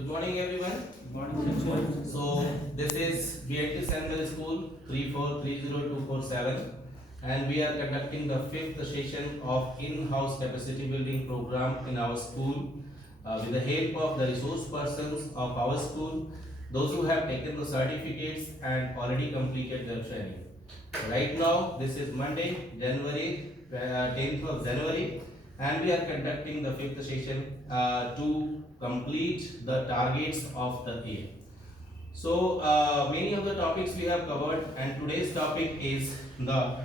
Good morning, everyone. Good morning, sir. So this is BIT Secondary School 3430247, and we are conducting the fifth session of in-house capacity building program in our school with the help of the resource persons of our school, those who have taken the certificates and already completed their training. Right now, this is Monday, January 10th of January, and we are conducting the fifth session to complete the targets of the year. So many of the topics we have covered, and today's topic is the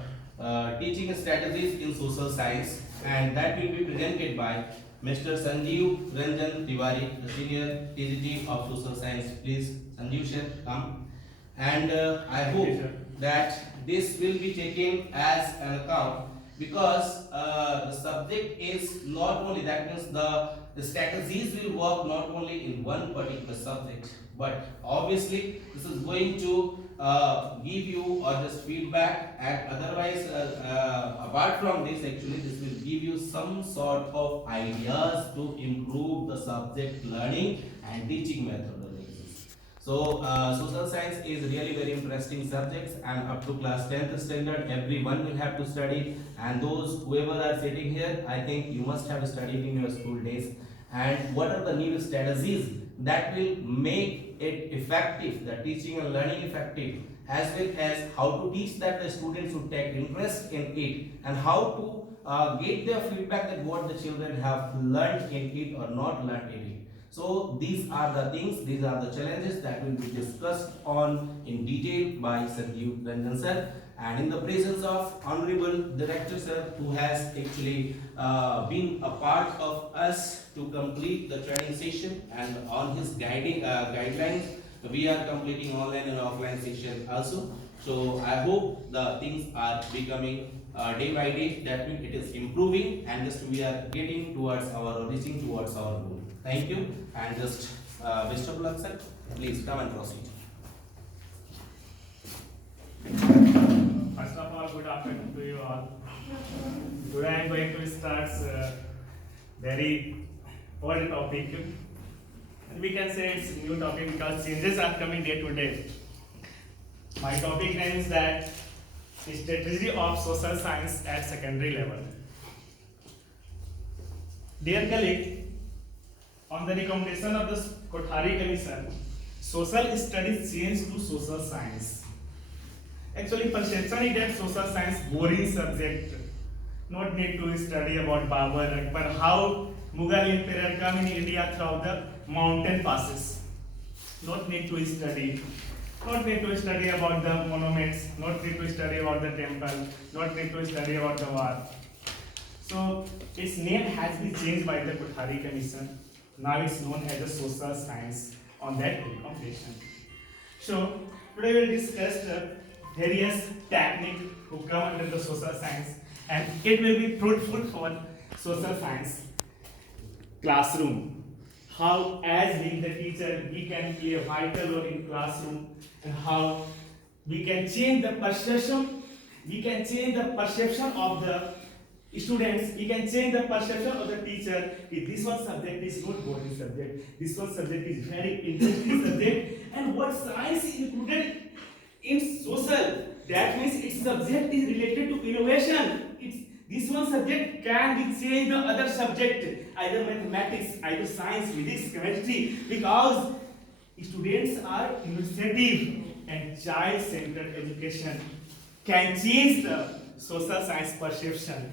teaching strategies in social science, and that will be presented by Mr. Sanjeev Ranjan Tiwari, the senior TGT of social science. Please, Sanjeev sir, come. And I hope that this will be taken as an account because the subject is not only, that means the strategies will work not only in one particular subject, but obviously this is going to give you or just feedback, and otherwise apart from this, actually this will give you some sort of ideas to improve the subject learning and teaching methodologies. So social science is really very interesting subjects, and up to class 10th standard everyone will have to study, and those whoever are sitting here, I think you must have studied in your school days. And what are the new strategies that will make it effective, the teaching and learning effective, as well as how to teach that the students should take interest in it, and how to get their feedback that what the children have learned in it or not learned in it. So these are the things, these are the challenges that will be discussed on in detail by Sanjeev Ranjan sir, and in the presence of Honorable Director sir, who has actually been a part of us to complete the training session, and on his guidelines we are completing online and offline session also. So I hope the things are becoming day by day, that means it is improving, and just we are getting towards our reaching towards our goal. Thank you, and just best of luck sir. Please come and proceed. First of all, good afternoon to you all. Today I am going to start a very old topic, and we can say it's a new topic because changes are coming day to day. My topic name is that strategy of social science at secondary level. Dear colleague, on the recommendation of the Kothari Commission, social studies changed to social science. Actually, perception is that social science boring subject. Not need to study about Babur Akbar, how Mughal emperor come in India through the mountain passes. Not need to study. Not need to study about the monuments. Not need to study about the temple. Not need to study about the war. So its name has been changed by the Kothari Commission. Now it's known as a social science on that recommendation. So today we will discuss the various techniques who come under the social science, and it will be fruitful for social science classroom. How, as being the teacher, we can play a vital role in classroom, and how we can change the perception. We can change the perception of the students. We can change the perception of the teacher. This one subject is not boring subject. This one subject is very interesting subject, and what science is included in social, that means its subject is related to innovation. This one subject can be changed the other subject, either mathematics, either science, physics, chemistry, because students are initiative, and child-centered education can change the social science perception.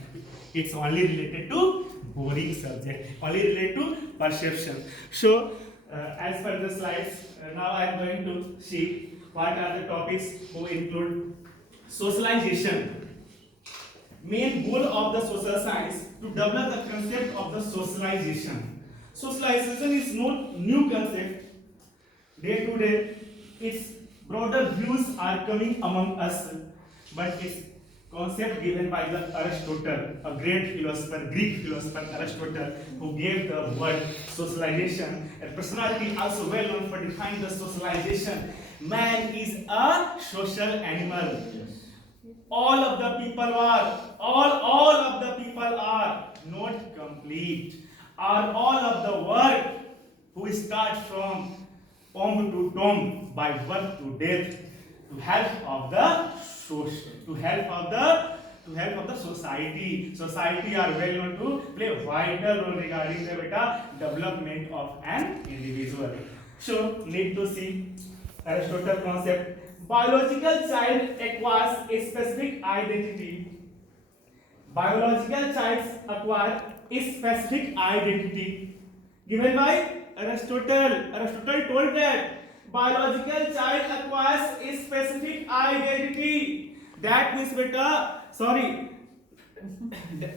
It's only related to boring subject, only related to perception. So as per the slides, now I am going to see what are the topics who include socialization. Main goal of the social science to develop the concept of the socialization. Socialization is not new concept. Day to day, its broader views are coming among us, but its concept given by the Aristotle, a great philosopher, Greek philosopher Aristotle, who gave the word socialization. A personality also well known for defining the socialization. Man is a social animal. All of the people are not complete. All of the work who start from tomb to tomb, by birth to death, to help of the society. Society are well known to play a vital role regarding the development of an individual. So need to see Aristotle concept. Biological child acquires a specific identity. Biological child acquire a specific identity given by Aristotle. Aristotle told that biological child acquires a specific identity. That means, beta, sorry,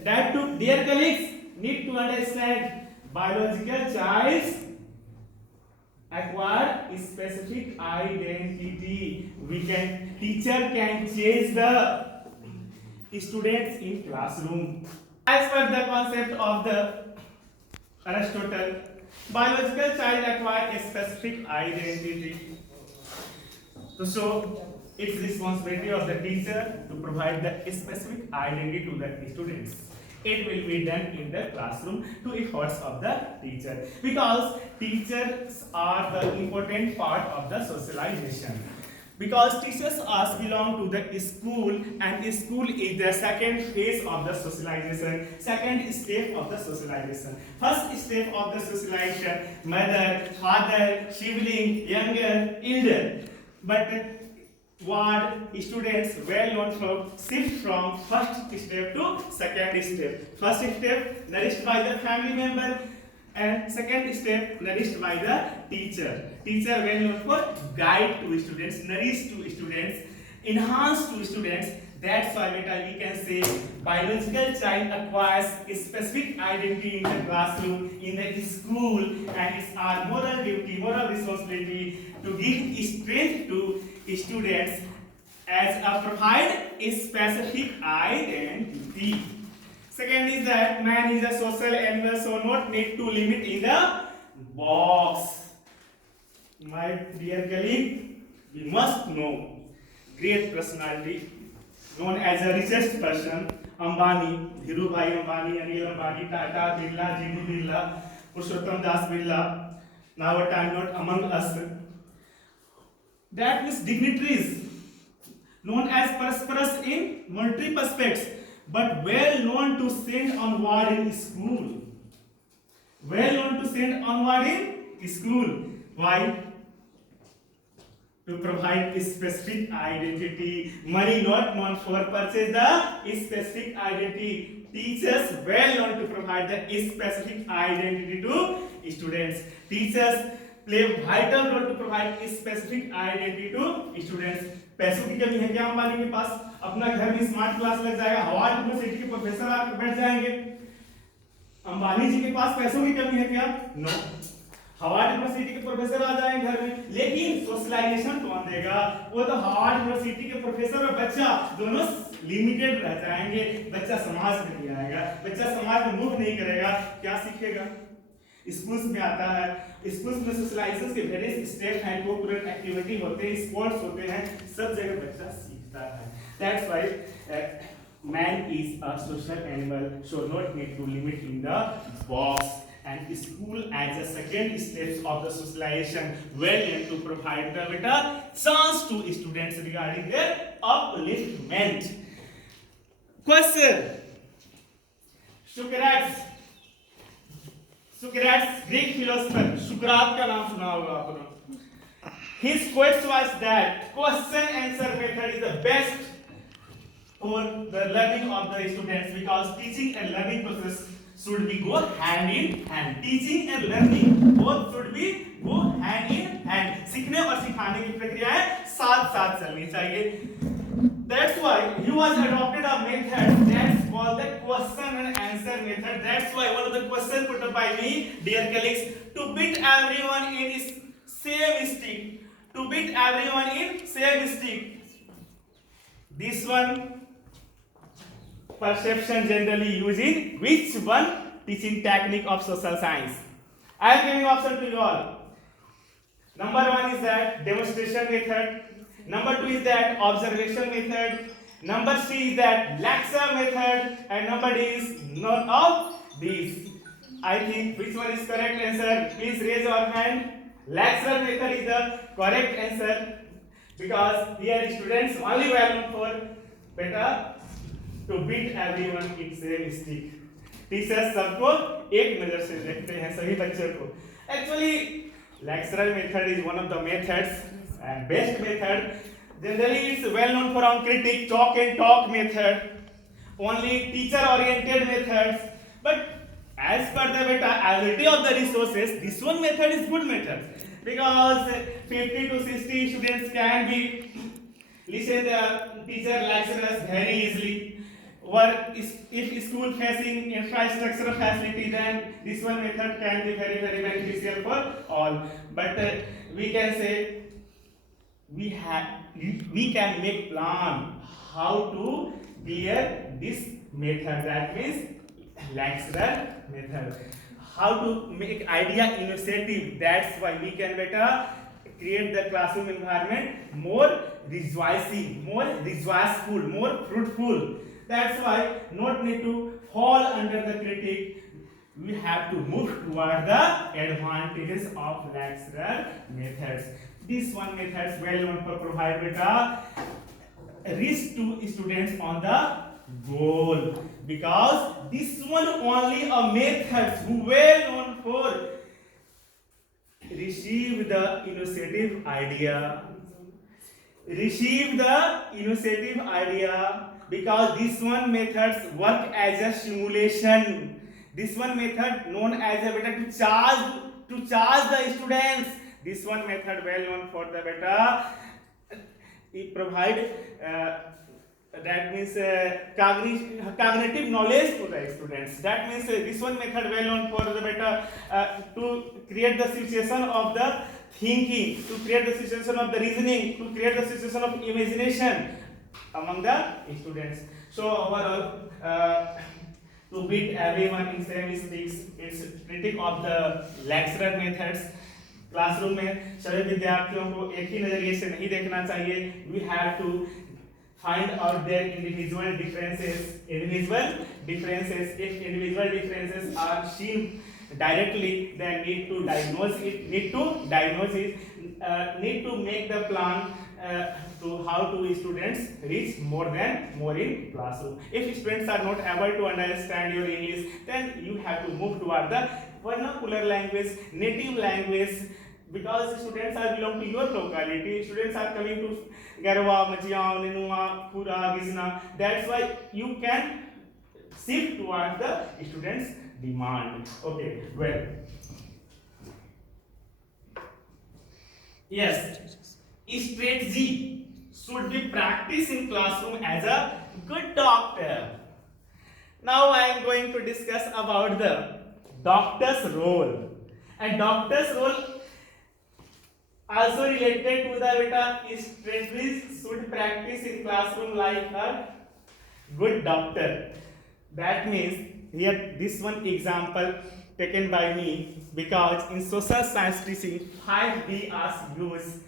that to dear colleagues need to understand biological child acquire a specific identity. Teacher can change the students in classroom. As per the concept of the Aristotle, biological child acquire a specific identity. So it's responsibility of the teacher to provide the specific identity to the students. It will be done in the classroom to efforts of the teacher, because teachers are the important part of the socialization. Because teachers belong to the school, and school is the second phase of the socialization, second step of the socialization. First step of the socialization, mother, father, sibling, younger, elder. But what students well known from shift from first step to second step. First step nourished by the family member, and second step nourished by the teacher. Teacher well known for guide to students, nourish to students, enhance to students. That's why we can say biological child acquires a specific identity in the classroom, in the school, and it's our moral duty, moral responsibility to give strength to students as a provide a specific identity. Second is that man is a social animal, so not need to limit in the box. My dear colleague, we must know great personality known as a richest person, Ambani, Dhirubhai Ambani, Anil Ambani, Tata, Birla, Jimmy Birla, Purushottam Das Birla, now a time not among us. That means dignitaries known as prosperous in multiple aspects, but well known to send onward in school. Well known to send onward in school. Why? To provide a specific identity. Money not known for purchase the specific identity. Teachers well known to provide the specific identity to students. Teachers play vital role to provide a specific identity to students. पैसों की कमी है क्या अंबानी के पास? अपना घर में smart class लग जाएगा, हार्वर्ड यूनिवर्सिटी के प्रोफेसर आकर बैठ जाएंगे। अंबानी जी के पास पैसों की कमी है क्या? नो। हार्वर्ड यूनिवर्सिटी के प्रोफेसर आ जाएंगे घर में, लेकिन सोशलाइजेशन कौन देगा? वो तो हार्वर्ड यूनिवर्सिटी के प्रोफेसर और बच्चा दोनों लिमिटेड रह जाएंगे। बच्चा समाज में नहीं आएगा, बच्चा समाज में मूव नहीं करेगा, क्या सीखेगा? स्कूल्स में आता है, स्कूल्स में सोशलाइजेशन के वेरियस स्टेप हैं, कोकरिकुलर एक्टिविटी होते हैं, स्पोर्ट्स होते हैं, सब जगह बच्चा सीखता है। That's why man is a social animal, so not need to limit in the box. And school as a second steps of the socialization, well and to provide the better chance to students regarding their upliftment. Question. Socrates, Greek philosopher, सुकरात का नाम सुना होगा आपने. His quest was that question answer method is the best for the learning of the students, because teaching and learning process should be go hand in hand. Teaching and learning both should be go hand in hand. सीखने और सिखाने की प्रक्रियाएं साथ साथ चलनी चाहिए. That's why he was adopted a method that's called the question and answer method. That's why one of the questions put up by me, dear colleagues, to beat everyone in same stick. To beat everyone in same stick. This one perception generally using which one teaching technique of social science? I am giving option to you all. Number one is that demonstration method. Number two is that observation method. Number three is that lecture method. And number D is none of these. I think which one is correct answer? Please raise your hand. Laxer method is the correct answer because here students only well known for beta to beat everyone in same stick. Teachers सबको एक नजर से देखते हैं सभी बच्चों को. Actually, Laxer method is one of the methods and best method. Generally, it's well known for on critic talk and talk method. Only teacher oriented methods. But as per the availability of the resources, this one method is good method because 50 to 60 students can be listen the teacher lecturers very easily. Or if school facing infrastructure facility, then this one method can be very beneficial for all. But we can say we can make plan how to clear this method. That means Laxer method. How to make idea initiative. That's why we can better create the classroom environment more rejoicing, more rejoiceful, more fruitful. That's why not need to fall under the critic. We have to move toward the advantages of Laxer methods. This one methods well known for provide better reach to students on the goal, because this one only a methods who well known for receive the initiative idea, because this one methods work as a simulation. This one method known as a beta to charge the students. This one method well known for the beta it provide that means cognitive knowledge to the students. That means this one method well known for the beta to create the situation of the thinking, to create the situation of the reasoning, to create the situation of imagination among the students. So overall, to beat everyone in same sticks, it's critic of the Laxer methods. Classroom में सभी विद्यार्थियों को एक ही नजरिए से नहीं देखना चाहिए. We have to find out their individual differences. If individual differences are seen directly, then need to diagnose it. Need to make the plan to how to students reach more in classroom. If students are not able to understand your English, then you have to move toward the vernacular language, native language, because students are belong to your locality. Students are coming to Garwa, Machiao, Nenua, Pura, Gizna. That's why you can shift toward the students' demand. Okay, well. Yes, strategy should be practiced in classroom as a good doctor. Now I am going to discuss about the doctor's role. And doctor's role also related to the beta strategies should practice in classroom like a good doctor. That means here this one example taken by me, because in social science teaching 5D are used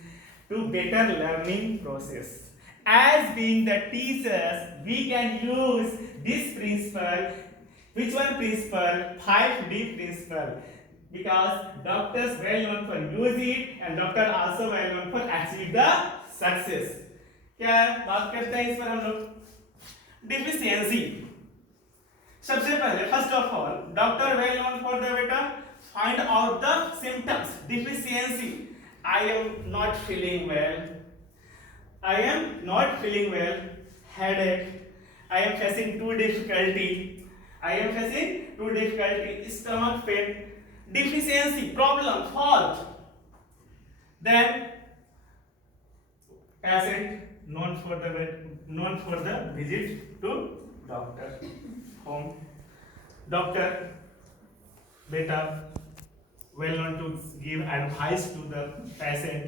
to better learning process. As being the teachers, we can use this principle. Which one principle? 5D principle. Because doctors well known for use it and doctor also well known for achieve the success. क्या बात करते हैं इस पर हम लोग? Deficiency. सबसे पहले first of all, doctor well known for the beta find out the symptoms. Deficiency. I am not feeling well. Headache. I am facing too difficulty. Stomach pain. Deficiency, problem, fault. Then patient known for the visit to doctor home. Doctor beta well known to give advice to the patient.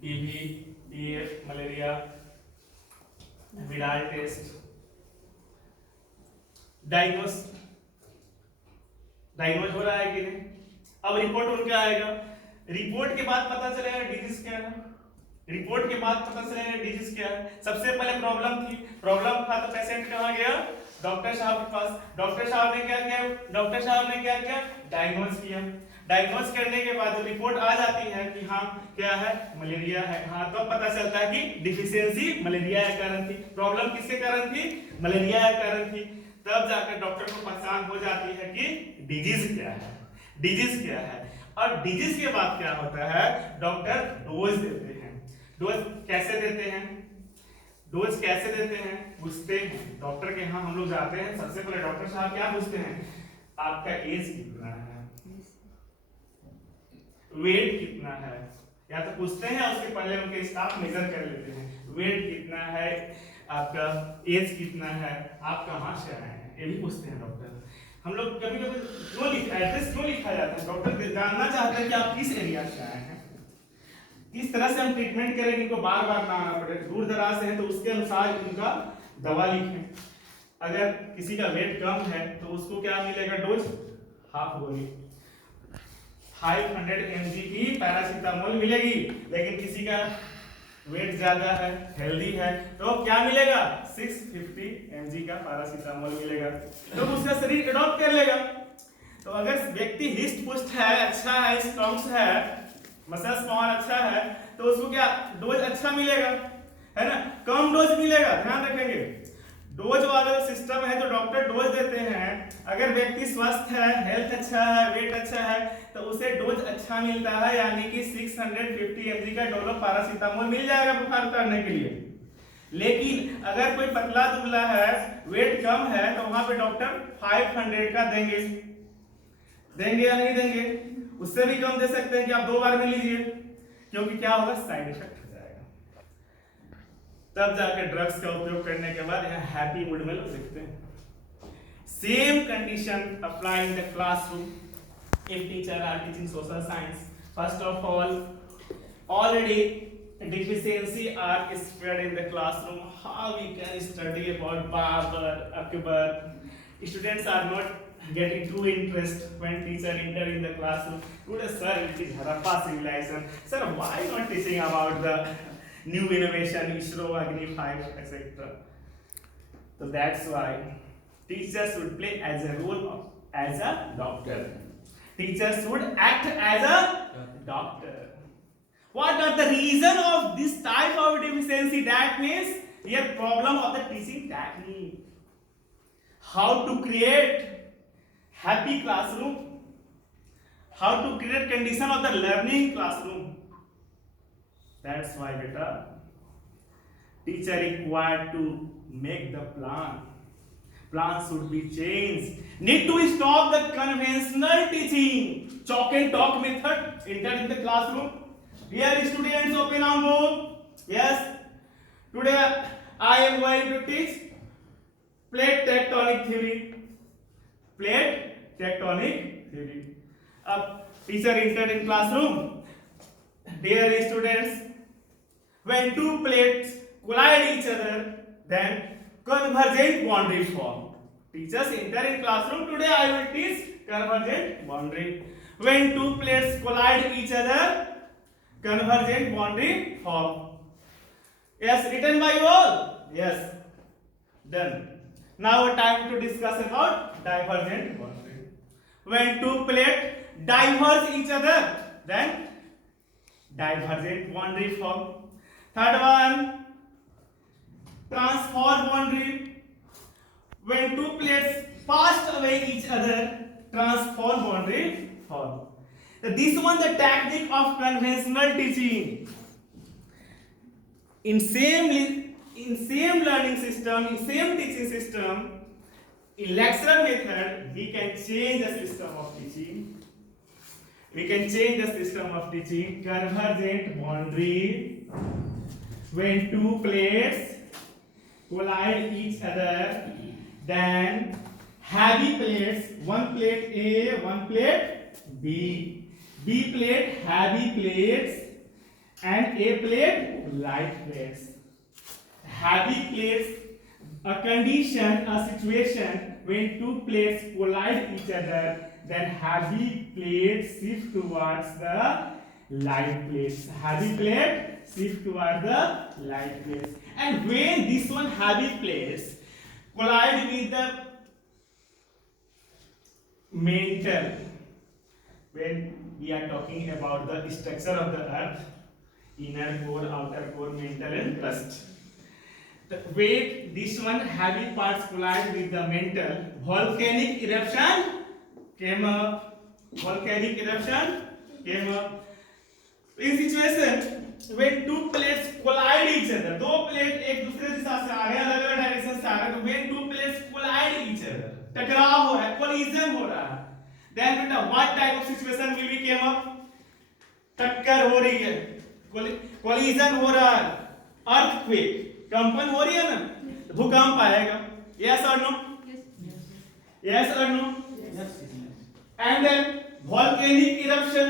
TB, DF, malaria, viral test. Diagnose हो रहा है कि नहीं? अब report उनका आएगा. Report के बाद पता चलेगा डिजीज क्या है. सबसे पहले प्रॉब्लम था तो पेशेंट कहाँ गया? डॉक्टर साहब के पास, डॉक्टर साहब ने क्या किया, डॉक्टर साहब ने क्या किया, डायग्नोज किया। डायग्नोज करने के बाद रिपोर्ट आ जाती है कि हाँ क्या है, मलेरिया है। हाँ तो पता चलता है कि डिफिशियंसी मलेरिया के कारण थी। प्रॉब्लम किसके कारण थी, मलेरिया के कारण थी। तब जाकर डॉक्टर को पहचान हो जाती है कि डिजीज क्या है, डिजीज क्या है। और डिजीज के बाद क्या होता है, डॉक्टर डोज देते हैं। डोज कैसे देते हैं, डोज कैसे देते हैं, पूछते हैं डॉक्टर के यहाँ हम लोग जाते हैं। सबसे पहले डॉक्टर साहब क्या पूछते हैं, आपका एज कितना है, वेट कितना है, या तो पूछते हैं उसके पहले उनके स्टाफ मेजर कर लेते हैं, वेट कितना है, आपका एज कितना है, आप कहाँ से आए हैं, ये भी पूछते हैं डॉक्टर। हम लोग कभी कभी क्यों लिखा एड्रेस क्यों लिखा जाता है, डॉक्टर जानना चाहते हैं कि आप किस एरिया से आए हैं, किस तरह से हम ट्रीटमेंट करेंगे, इनको बार बार ना आना पड़े। दूर दराज से है तो उसके अनुसार उनका दवा लिखें। अगर किसी का वेट कम है तो उसको क्या मिलेगा, डोज हाफ गोली 500 mg की पैरासीटामोल मिलेगी। लेकिन किसी का वेट ज्यादा है, हेल्दी है, तो क्या मिलेगा, 650 mg का पैरासीटामोल मिलेगा। तो उसका शरीर एडॉप्ट कर लेगा। तो अगर व्यक्ति हिस्ट पुष्ट है, अच्छा है, स्ट्रॉन्ग है, मसल्स पावर अच्छा है, तो उसको क्या डोज अच्छा मिलेगा, है ना, कम डोज मिलेगा। ध्यान रखेंगे, डोज वाला सिस्टम है तो डॉक्टर डोज देते हैं। अगर व्यक्ति स्वस्थ है, हेल्थ अच्छा है, वेट अच्छा है, तो उसे डोज अच्छा मिलता है, यानी कि 650 mg का डोलो पैरासीटामोल मिल जाएगा बुखार उतारने के लिए। लेकिन अगर कोई पतला दुबला है, वेट कम है, तो वहां पे डॉक्टर 500 का देंगे, देंगे या नहीं देंगे, उससे भी कम दे सकते हैं कि आप 2 बार में लीजिए, क्योंकि क्या होगा, साइड इफेक्ट हो जाएगा। तब जाकर ड्रग्स का उपयोग करने के बाद यहाँ हैप्पी मूड में लोग दिखते हैं। Same condition apply in the classroom if teacher are teaching social science. First of all, already deficiency are spread in the classroom. How we can study about Babur, Akbar? Students are not getting true interest when teacher enter in the classroom. Today, sir, it is Harappa civilization. Sir, why not teaching about the new innovation, ISRO, Agni 5, etc. So that's why teachers should play as a role of as a doctor. Teachers should act as a doctor. What are the reason of this type of deficiency? That means here problem of the teaching technique. How to create happy classroom? How to create condition of the learning classroom? That's why beta, teacher required to make the plan. Plan should be changed. Need to stop the conventional teaching. Chalk and talk method enter in the classroom. Here students open our book. Yes. Today I am going to teach plate tectonic theory. Plate tectonic theory. अब teacher entered in classroom. Dear students, when two plates collide each other, then convergent boundary form. Teachers enter in classroom. Today I will teach convergent boundary. When two plates collide each other, convergent boundary form. Yes, written by you all. Yes, done. Now time to discuss about divergent boundary. When two plates diverge each other, then divergent boundary form. Third one, transform boundary. When two plates pass away each other, transform boundary form. This one the technique of conventional teaching. In same learning system, in same teaching system, in lecture method, we can change the system of teaching. We can change the system of teaching. Convergent boundary. When two plates collide each other, then heavy plates, one plate A, one plate B. B plate heavy plates and A plate light plates. Heavy plates, a condition, a situation when two plates collide each other, then heavy plates shift towards the light plates. Heavy plate shift towards the light plates. And when this one heavy plates collide with the mantle. When we are talking about the structure of the earth, inner core, outer core, mantle and crust. The weight, this one heavy parts collide with the mantle, volcanic eruption came up. Volcanic eruption came up. In situation when two plates collide each other, दो plate एक दूसरे दिशा से आ रहे हैं, अलग अलग direction से आ रहे हैं, तो when two plates collide each other, टकराव हो रहा है, collision हो रहा है, then बेटा what type of situation will be came up? टक्कर हो रही है, collision हो रहा है, earthquake, कंपन हो रही है ना, भूकंप आएगा, yes or no? Yes or no? And then volcanic eruption,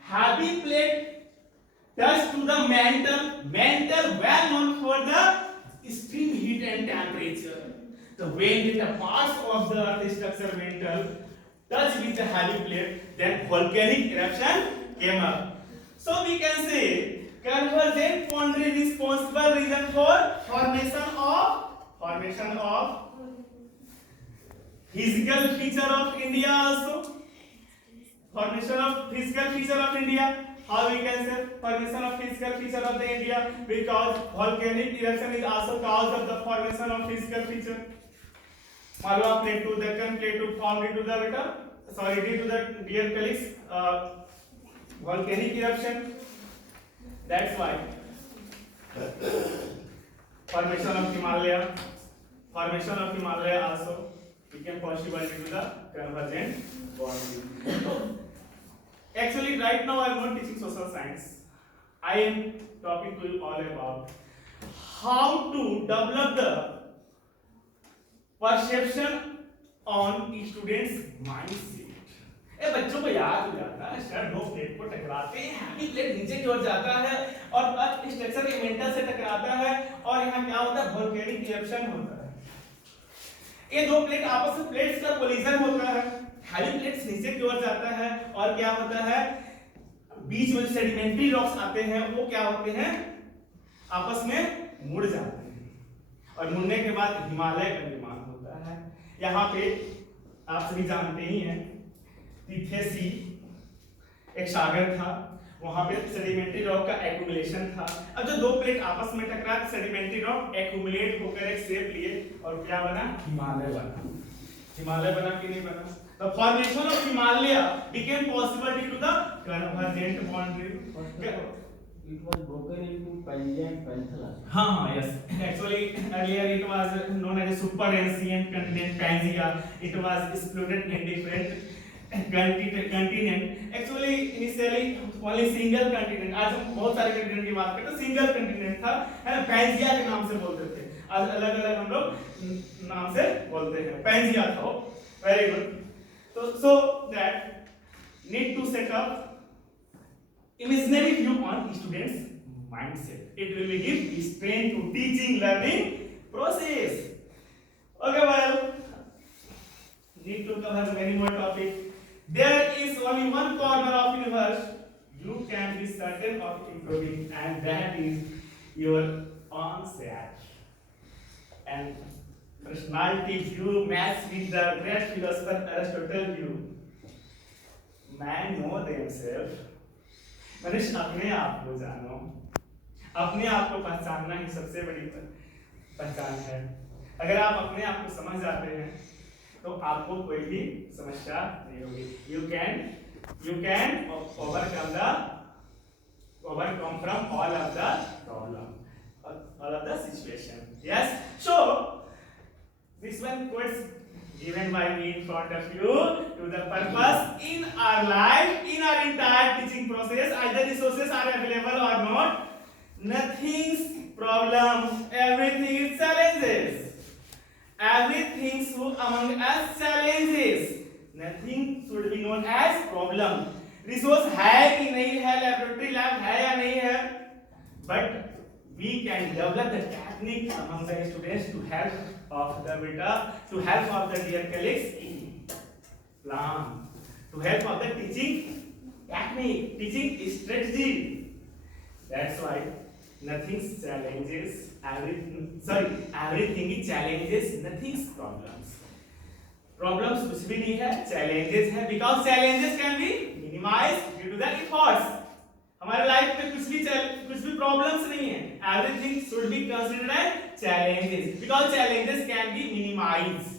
heavy plate touch to the mantle well known for the extreme heat and temperature. So when the parts of the earth structure mantle touch with the heavy plate, then volcanic eruption came up. So we can say convergent boundary responsible reason for formation of physical feature of India also. Formation of physical feature of India. How we can say formation of physical feature of the India? Because volcanic eruption is also cause of the formation of physical feature. Malwa Plateau, Deccan Plateau formed due to the dear colleagues, volcanic eruption. That's why formation of Himalaya also became possible due to the convergent boundary. Actually, right now I am not teaching social science. I am talking to you all about how to develop the perception on students' mindset. ए बच्चों को याद हो जाता है, sir दो plate को टकराते हैं, हैवी प्लेट नीचे की ओर जाता है और अर्थ स्ट्रक्चर के मेंटल से टकराता है और यहाँ क्या होता है, वोल्केनिक इरप्शन होता है. ये दो प्लेट आपस में प्लेट्स का कोलिजन होता है, हैवी प्लेट्स नीचे की ओर जाता है और क्या होता है, बीच में सेडिमेंट्री रॉक्स आते हैं वो क्या होते हैं, आपस में मुड़ जाते हैं और मुड़ने के बाद हिमालय का निर्माण होता है. यहाँ पे आप सभी जानते ही हैं सी एक सागर था, वहां पे सेडिमेंट्री रॉक का एक्यूमुलेशन था. अब जो दो प्लेट आपस में टकरा सेडिमेंट्री रॉक एक्यूमुलेट होकर एक शेप लिए और क्या बना, हिमालय बना. हिमालय बना कि नहीं बना? The formation of Himalaya became possible due to the convergent boundary. It was broken into Pangea and Peninsula. Yes. Actually, earlier it was known as a super ancient continent Pangea. It was excluded in different continent. Actually, initially only single continent. आज हम बहुत सारे continent की बात करते हैं. Single continent था, है ना, Pangea के नाम से बोलते थे. आज अलग-अलग हम लोग नाम से बोलते हैं. Pangea था. Very good. So that need to set up imaginary view on students' mindset. It will give strength to teaching learning process. Okay, well, need to cover many more topics. There is only one corner of universe you can be certain of improving, and that is your own self. And personality view match with the great philosopher Aristotle view. Man know themselves. मनुष्य अपने आप को जानो, अपने आप को पहचानना ही सबसे बड़ी पहचान है. अगर आप अपने आप को समझ जाते हैं तो आपको कोई भी समस्या नहीं होगी. You can overcome from all of the problem, all of the situation. Yes. So this one quotes given by me in front of you to the purpose in our life, in our entire teaching process. Either resources are available or not, nothing's problem, everything is challenges. Everything should among us challenges. Nothing should be known as problem. Resource है कि नहीं है, laboratory lab है या नहीं है, but we can develop the technique among the students to help of the dear colleagues in plan, to help of the teaching technique, teaching strategy. That's why nothing challenges, everything is challenges, nothing problems. Problems कुछ भी नहीं है, challenges है, because challenges can be minimized due to the efforts. हमारे life में कुछ भी problems नहीं है. Everything should be considered as challenges because challenges can be minimized.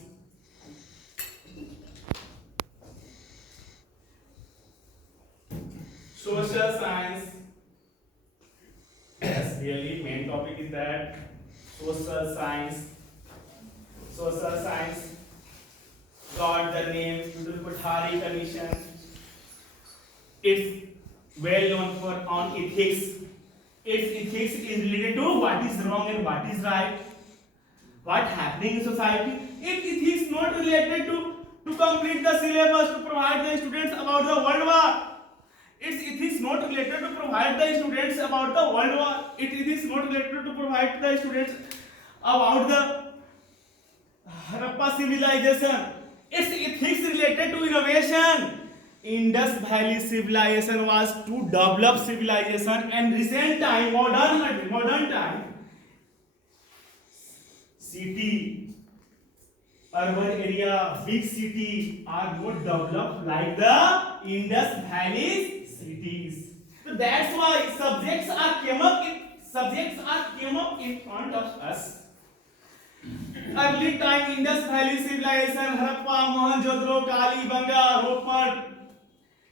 Social science. Yes, really main topic is that social science. Social science got the name due to the Kothari Commission. It's well known for on ethics. Its ethics is related to what is wrong and what is right, what happening in society. Its ethics not related to complete the syllabus, to provide the students about the World War. Its ethics not related to provide the students about the World War. Its ethics not related to provide the students about the Harappa civilization. Its ethics related to innovation. Indus Valley civilization was to develop civilization and recent time, modern time, city, urban area, big city are not developed like the Indus Valley cities. So that's why subjects are came up in front of us. Early time Indus Valley civilization, Harappa, Mohenjo-daro, Kalibanga, Ropar.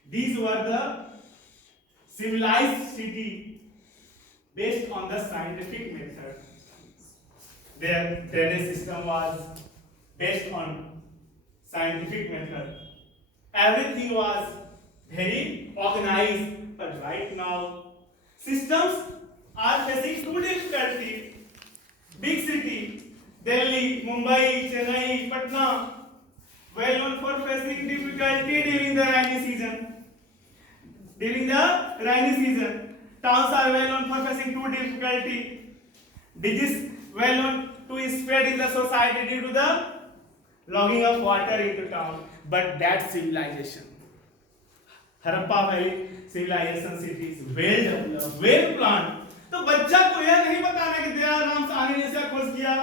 These were the civilized city based on the scientific method. Their drainage system was based on scientific method. Everything was very organized, but right now systems are facing two difficulties. Big city, Delhi, Mumbai, Chennai, Patna, well known for facing difficulty during the rainy season. Towns are well known for facing two difficulty. Disease well known to spread in the society due to the logging of water into town. But that civilization, Harappa Valley civilization cities, well developed, well planned. तो बच्चा को यह नहीं बताना कि दयाराम साहनी ने ऐसा खोज किया.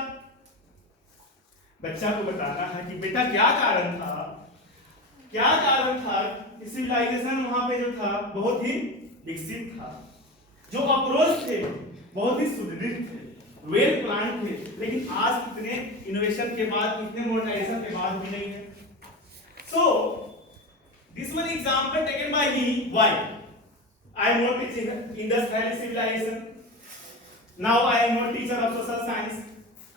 बच्चा को बताना है कि बेटा क्या कारण था सिविलाइजेशन वहां पे जो था बहुत ही विकसित था, जो अप्रोच थे बहुत ही सुदृढ़ थे, वेल प्लान थे, लेकिन आज कितने इनोवेशन के बाद, कितने मॉडर्नाइजेशन के बाद भी नहीं है. So this one example taken by me. Why I am not teaching Indus Valley civilization. Now I am not teacher of social science.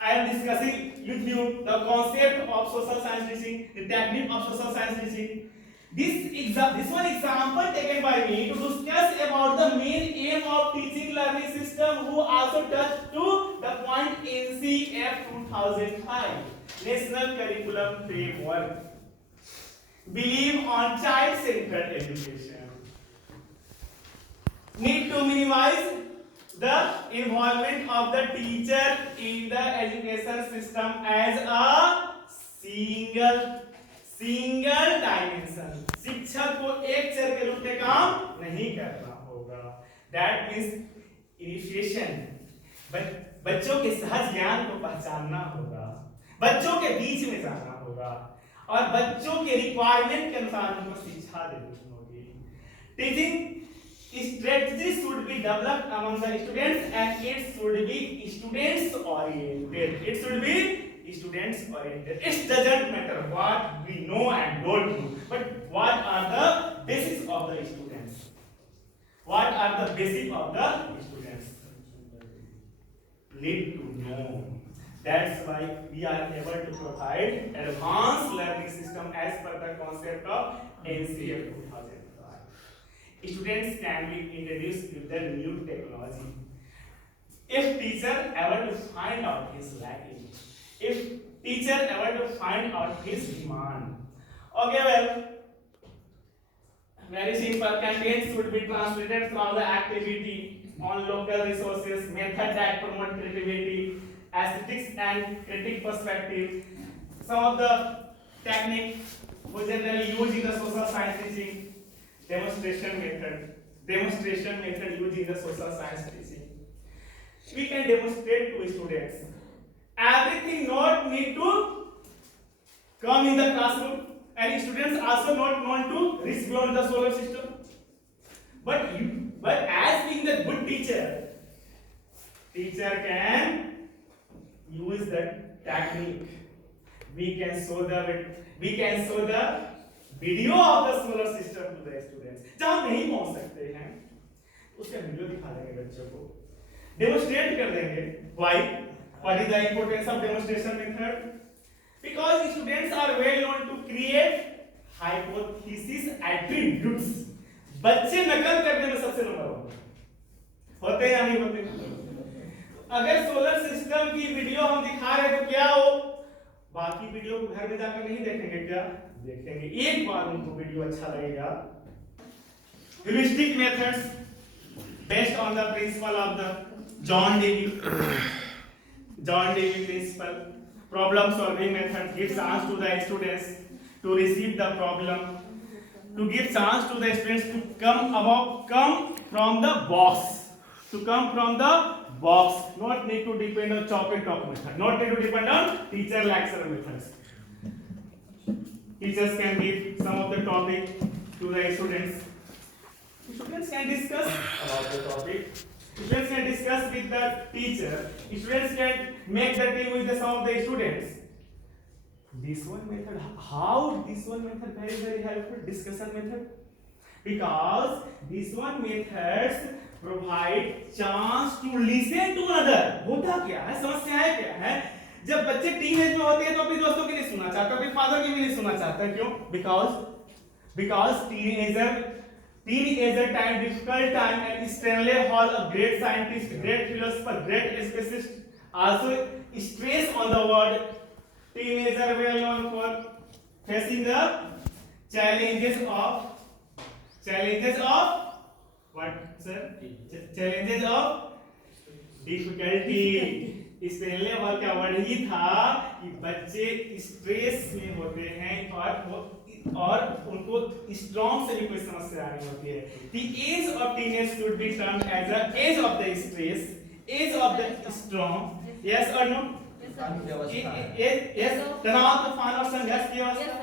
I am discussing with you the concept of social science teaching, the technique of social science teaching. This one example taken by me to discuss about the main aim of teaching learning system, who also touched to the point NCF 2005 National Curriculum Framework. Believe on child-centered education. Need to minimize the involvement of the teacher in the education system as a single dimension. शिक्षक को एक चर के रूप में काम नहीं करना होगा. That means initiation. बच्चों के सहज ज्ञान को पहचानना होगा, बच्चों के बीच में जाना होगा और बच्चों के रिक्वायरमेंट के अनुसार उनको शिक्षा देनी होगी. Teaching strategies should be developed among the students and it should be students oriented. It doesn't matter what we know and don't know, but what are the basics of the students. Need to know. That's why we are able to provide advanced learning system as per the concept of NCF 2005. Students can be introduced with the new technology. If teacher ever to find out his lacking, if teacher ever to find out his demand, okay, well, very simple. Contents should be translated from the activity on local resources, method that promote creativity, aesthetics and critic perspective. Some of the techniques we generally use in the social science teaching. Demonstration method used in the social science teaching. we can demonstrate to students. Everything not need to come in the classroom, and students also not want to reach beyond the solar system. But as being the good teacher can use that technique. We can show the video of the solar system to the students. जहाँ नहीं पहुँच सकते हैं, उसका video दिखा देंगे बच्चों को, डेमोन्स्ट्रेट कर देंगे. Why? What is the importance of demonstration method? Because students are well known to create hypothesis attributes. बच्चे नकल करने में सबसे नंबर वन होते हैं या नहीं होते? अगर सोलर सिस्टम की वीडियो हम दिखा रहे हैं तो क्या हो, बाकी वीडियो को घर में जाकर नहीं देखेंगे क्या? देखेंगे. एक बार उनको वीडियो अच्छा लगेगा. Heuristic methods based on the principle of the John Dewey principle. Problem solving method gives chance to the students to receive the problem, to give chance to the students to come from the box, not need to depend on chalk and talk method, not need to depend on teacher lecture methods. Teachers can give some of the topic to the students. Students can discuss about the topic. Students can discuss with the teacher. Students can make the team with some of the students. This one method, how this one method very helpful, discussion method, because this one methods provide chance to listen to another. होता क्या है, समस्याएं क्या है? जब बच्चे teenage में होते हैं तो अपने दोस्तों की नहीं सुनना चाहते, अपने फादर की भी नहीं सुनना चाहते. क्यों? Because teenager time, difficult time, and Stanley Hall, a great scientist, great philosopher, great physicist, also stress on the word. Teenager well known for facing the challenges of what, sir? Challenges of difficulty. Stanley hall का word ही था कि बच्चे stress में होते हैं और उनको strong से भी कोई समस्या आ रही होती है. The age of teenage should be termed as the age of the stress, age of the storm. Yes or no? Yes. तनाव, तूफान और संघर्ष की अवस्था.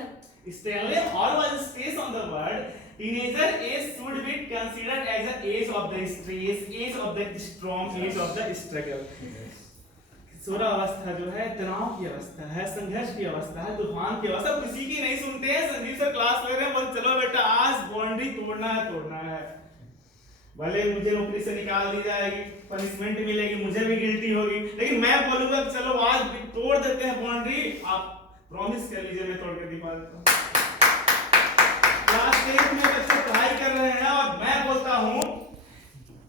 Stanley Hall was stress on the word. Teenager age should be considered as the age of the stress, age of the storm, age of the struggle. सोरा अवस्था जो है तनाव की अवस्था है, संघर्ष की अवस्था है, तूफान की अवस्था. किसी की नहीं सुनते हैं. संदीप सर क्लास ले रहे हैं, बोल चलो बेटा आज बाउंड्री तोड़ना है. भले मुझे नौकरी से निकाल दी जाएगी, पनिशमेंट मिलेगी, मुझे भी गिल्टी होगी, लेकिन मैं बोलूंगा चलो आज तोड़ देते हैं बाउंड्री. आप प्रॉमिस कर लीजिए मैं तोड़ के दिखा देता हूँ. क्लास 10 में बच्चे पढ़ाई कर रहे हैं और मैं बोलता हूँ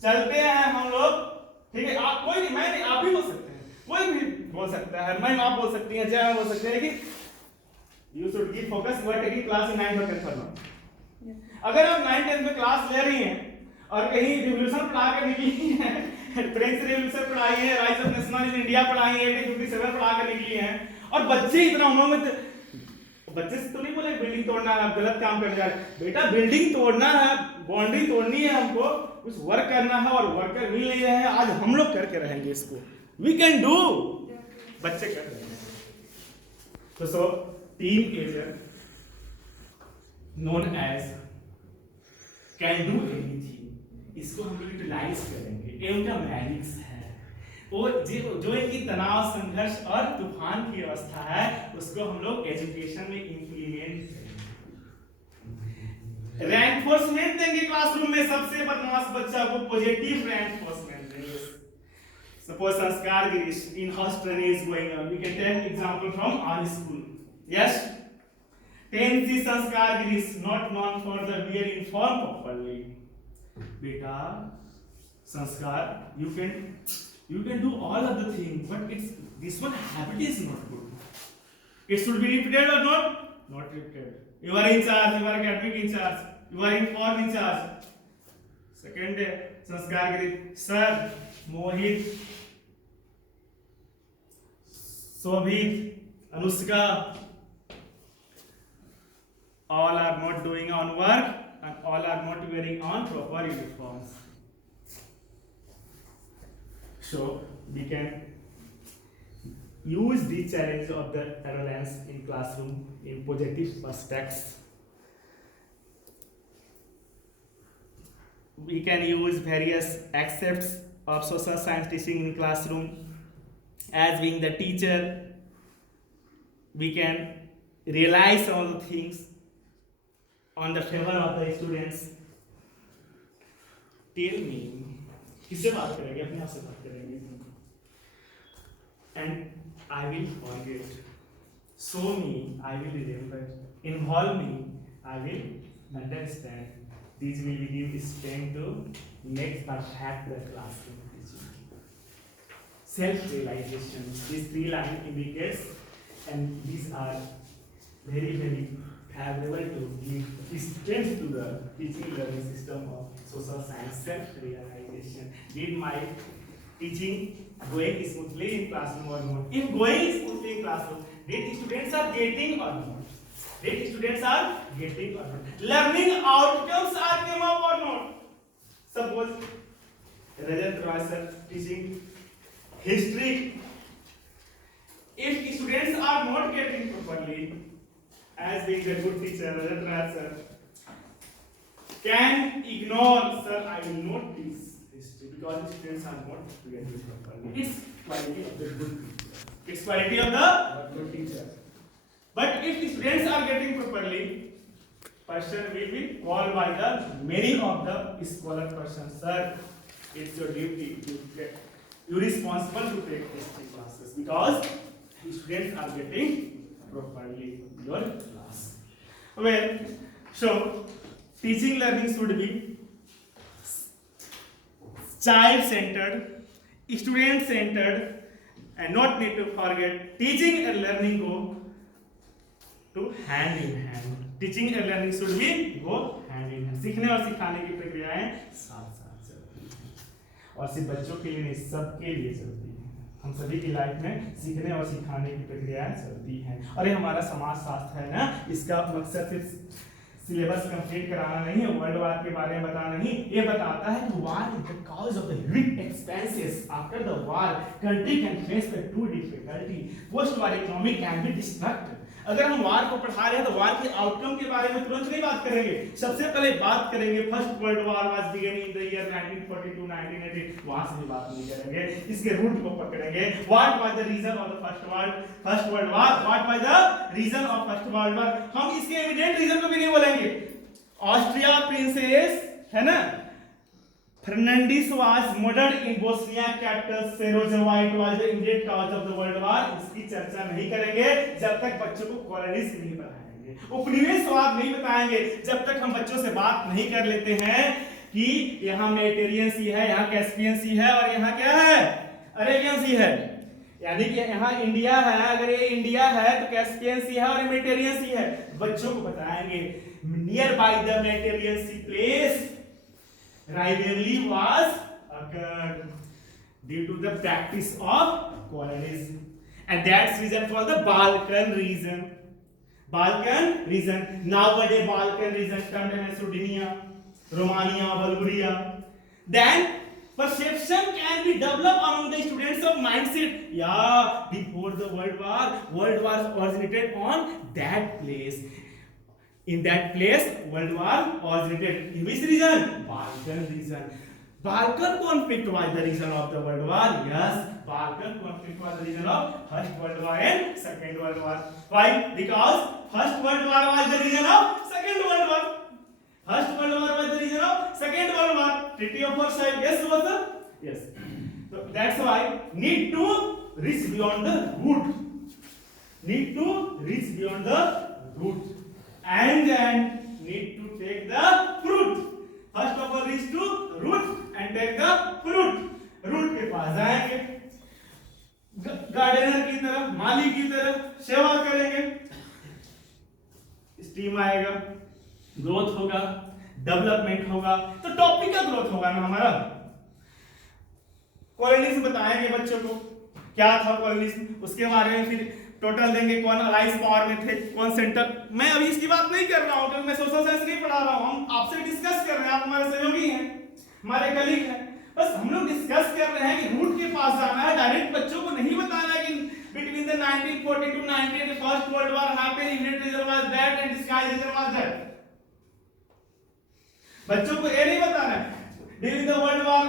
चलते हैं हम लोग. ठीक है, आप कोई नहीं, मैं नहीं, आप भी बोल सकते हैं, कोई भी बोल सकता है, मैं आप बोल सकती हैं, जय बोल सकते हैं, लेकिन you should give focus. You are taking class in 9th और 10th. अगर आप 9th 10th में क्लास ले रही हैं और कहीं रिवॉल्यूशन पढ़ा कर निकली हैं, फ्रेंच रिवॉल्यूशन पढ़ाई है, rise of national in India पढ़ाई है, 1857 पढ़ा कर निकली हैं, और बच्चे इतना उम्र में बच्चे से तो नहीं बोले बिल्डिंग तोड़ना है, गलत काम करने जा रहे हैं. बेटा बिल्डिंग तोड़ना है, बाउंड्री तोड़नी है, हमको कुछ वर्क करना है और वर्कर मिल नहीं रहे हैं. आज हम लोग करके रहेंगे इसको. We can do. बच्चे कर रहे हैं. So teenager known as can do anything. इसको हम लोग यूटिलाइज करेंगे. ये उनका मैजिक्स है. वो जो इनकी तनाव, संघर्ष और तूफान की अवस्था है उसको हम लोग एजुकेशन में इंप्लीमेंट करेंगे. रैंकफोर्समेंट देंगे क्लासरूम में. सबसे बदमाश बच्चा को पॉजिटिव रैंकफोर्समेंट देंगे. Suppose Sanskar Girish in-house training is going on. We can take example from our school. Yes. 10th Sanskar Girish not known for the wear uniform properly. Beta, Sanskar, you can do all of the things, but this one habit is not good. It should be repeated or not? Not repeated. You are in charge. You are academic in charge. You are informed in charge. Second day, Sanskar Girish, sir, Mohit, Shobhit, Anushka, all are not doing on work and all are not wearing on proper uniforms. So we can use the challenge of the adolescence in classroom in positive aspects. We can use various aspects of social science teaching in classroom. As being the teacher, we can realize all the things on the favor of the students. Tell me, किससे बात करेंगे? अपने आप से बात करेंगे. And I will forget. Show me, I will remember. Involve me, I will understand. These will give strength to make perfect the classroom teaching. Self-realization. These three lines indicates, and these are very favorable to give strength to the teaching learning system of social science. Self-realization. Did my teaching going smoothly in classroom or not? If going smoothly in classroom, did students are getting or not? Did students are getting or not? Learning outcomes are came up or not? Suppose Rajat Roy sir teaching history. If students are not getting properly, as being a good teacher, Rajat Roy sir can ignore, sir, I will not teach history because students are not getting properly. It's quality of the good teacher. It's quality of the good teacher. But if the students are getting properly, person will be called by the many of the scholar persons. Sir, it's your duty. You're responsible to take history classes because the students are getting properly your class. Well, so teaching learning should be child-centered, student-centered, and not need to forget teaching and learning go to hand in hand. Teaching and learning should be go hand in hand. सीखने और सिखाने की प्रक्रियाएं साथ साथ चलती हैं और सिर्फ बच्चों के लिए नहीं, सबके लिए चलती हैं. हम सभी की लाइफ में सीखने और सिखाने की प्रक्रियाएं चलती हैं. और ये हमारा समाज शास्त्र है ना, इसका मकसद सिर्फ सिलेबस कंप्लीट कराना नहीं है, वर्ल्ड वार के बारे में बताना नहीं, ये बताता है कि war is the cause of the huge expenses. After the war country can face the two difficulty. Post war economy can be destruct. अगर हम वार को पढ़ा रहे हैं तो वार के आउटकम के बारे में तुरंत नहीं बात करेंगे. सबसे पहले बात करेंगे first world war was begin in the year 1942 1918. वहां से भी बात नहीं करेंगे, इसके रूट को पकड़ेंगे. What was the reason of the first world war? What was the reason of first world war? हम इसके इमीडिएट रीजन को भी नहीं बोलेंगे. ऑस्ट्रिया प्रिंसेस है ना, Fernandez was murdered in Bosnia capital Sarajevo was the immediate cause of the world war. इसकी चर्चा नहीं करेंगे जब तक बच्चों को कॉलोनीज नहीं पढ़ाएंगे, उपनिवेशवाद नहीं बताएंगे, जब तक हम बच्चों से बात नहीं कर लेते हैं कि यहाँ मेडिटेरियन सी है, यहाँ कैस्पियन सी है और यहाँ क्या है, अरेबियन सी है. यानी कि यहाँ इंडिया है, अगर ये इंडिया है तो कैस्पियन सी है और मेडिटेरियन सी है. बच्चों को बताएंगे near by the Mediterranean sea place rivalry was occurred due to the practice of colonialism, and that's reason for the Balkan region. Balkan region, nowadays Balkan region termed as Macedonia, Romania, Bulgaria. Then perception can be developed among the students of mindset. Yeah, before the world war originated on that place. In that place, world war originated. In which region? Balkan region. Balkan conflict was the reason of the world war. Yes, Balkan conflict was the reason of First World War and Second World War. Why? Because First World War was the reason of Second World War. First World War was the reason of Second World War. Treaty of Versailles. Yes, Subhasa? Yes. So that's why need to reach beyond the root. Need to reach beyond the root. And then need to take the fruit. First of all, reach to root and take the fruit. Root के पास जाएंगे, gardener की तरफ, माली की तरफ सेवा करेंगे, steam आएगा, growth होगा, डेवलपमेंट होगा, तो टॉपिक का ग्रोथ होगा ना हमारा. कॉलोनिज्म बताएंगे बच्चों को क्या था कॉलोनिज्म, उसके बारे में फिर टोटल देंगे, कौन अलाइज पावर में थे, कौन सेंटर. मैं अभी इसकी बात नहीं कर रहा हूं क्योंकि मैं सोशल साइंस नहीं पढ़ा रहा हूं, हम आपसे डिस्कस कर रहे हैं. आप हमारे सहयोगी हैं, हमारे कलीग हैं. बस हम लोग डिस्कस कर रहे हैं कि रूट के पास जाना है, डायरेक्ट बच्चों को नहीं बताना है कि between the 1940 to 90 the first world war happened, unit reason was that and sky reason was that. बच्चों को ये नहीं बताना है during the world war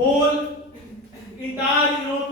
whole entire Europe